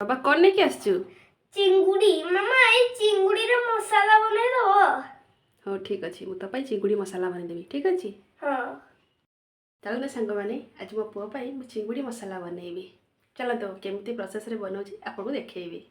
बाबा कौन नहीं आसचु चिंगुड़ी मामा ए चिंगुड़ी रे मसाला बने दो। हो ठीक अच्छे मुझे चिंगुड़ी मसाला बनदेवी ठीक अच्छे। हाँ चलो ना सांग मैंने आज मो पुओ चिंगुड़ी मसाला बनइबी। चलो तो केमती प्रोसेस रे बनाऊँ आपको देखी।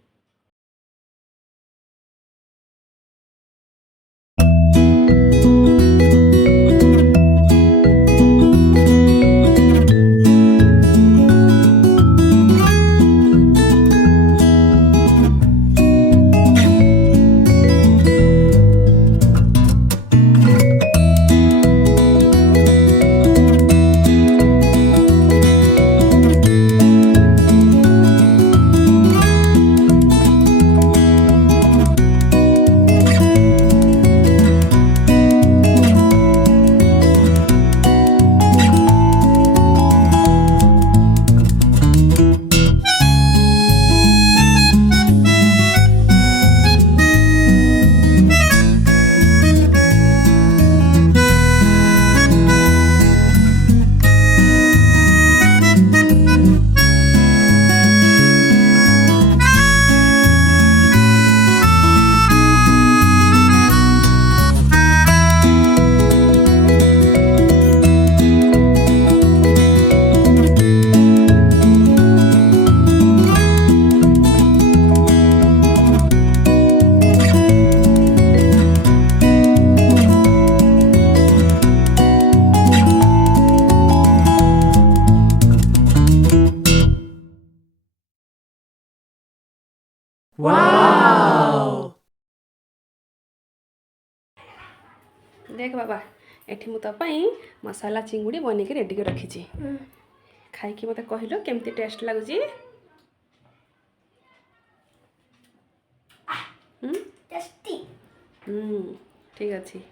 देख बाबा एठी मु तो मसाला चिंगुड़ी बनैक रेडी कर रखी खाई मत कहल केमती टेस्ट लगुच। टेस्टी ठीक अच्छे।